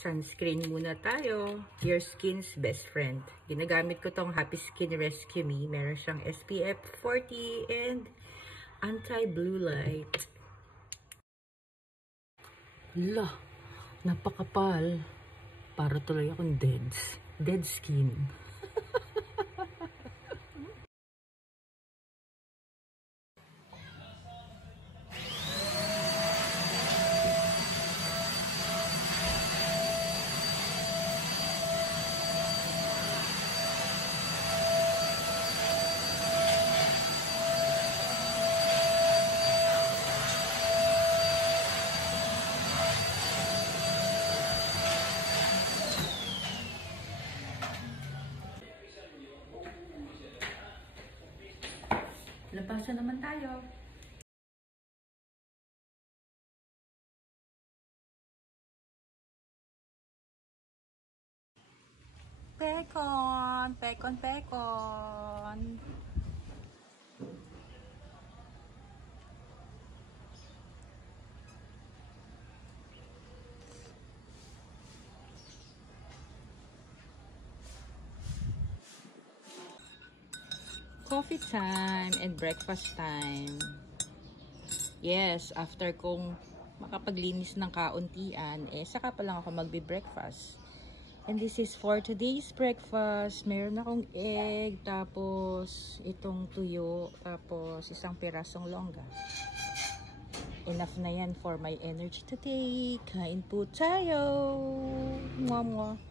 Sunscreen muna tayo. Your skin's best friend. Ginagamit ko tong Happy Skin Rescue Me. Meron siyang SPF 40 and anti-blue light. La, napakapal. Para tuloy akong dead skin. Labasan naman tayo. Pekon. Coffee time and breakfast time. Yes, after kong makapaglinis ng kauntian, saka pa lang ako magbe-breakfast. And this is for today's breakfast. Meron akong egg, tapos itong tuyo, tapos isang pirasong longga. Enough na yan for my energy today. Kain po tayo! Mwah mwah!